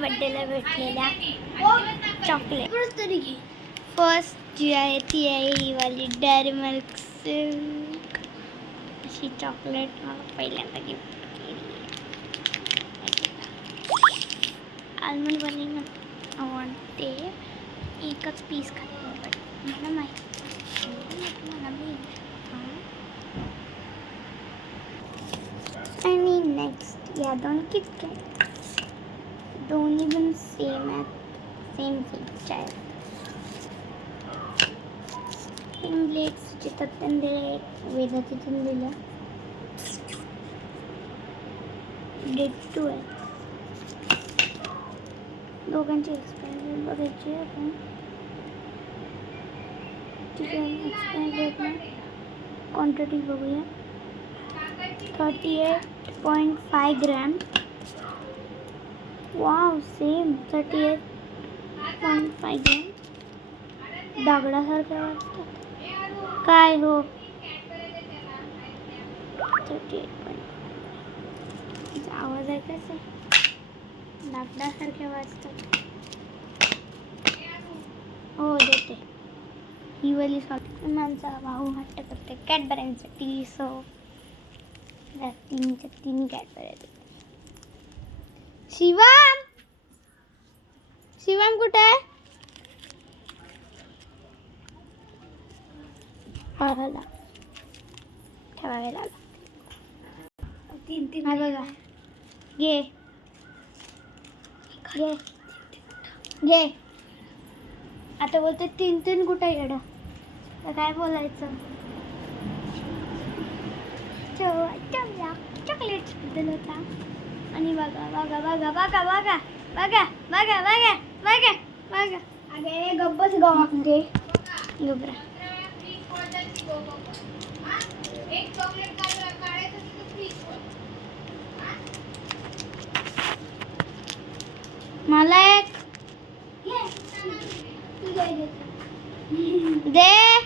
बर्थडेला भेटलेल्या चॉकलेट तरी घे. फर्स्ट जी आहे ती आहे ही वाली डेअरी मिल्क सिल्क. अशी चॉकलेट मला पहिल्यांदा गिफ्ट केली. आल्मंड वाली मला आवडते. एकच पीस खाते बट मला माहिती मला मी. आणि नेक्स्ट या दोन किटकॅट. दोन्ही पण सेम आहेत. सेम फिटच्या आहेत. प्लेट्स चित्रपटन दिले. वेदा तिथून दिलं. डेट 2 आहे. दोघांची एक्सपायरी बघायची आपण. एक्सपायरी क्वांटिटी बघूया. 38.5 ग्रॅम. Wow same 38.5 gram. दगडासारख्या वाटतात काय हो. 38.5 आवाज ऐकायचा दगडासारख्या वाजतात. हो देते. ही वाली सॉफ्ट. माझा भाऊ हट्ट करते कॅडबऱ्यांसाठी. सो तीन कॅडबऱ्या. शिवम शिवम कुठे आहे. ठेवायला तीन बघा. घे घे घे. आता बोलते तीन कुठे येडं तर काय बोलायचं. चॉकलेट बद्दल होता. आणि बघा बघा बघा बघा बघा बघा बघा बघा बघा बघा. अगे गप्पच गवागते गबरा. मला एक दे.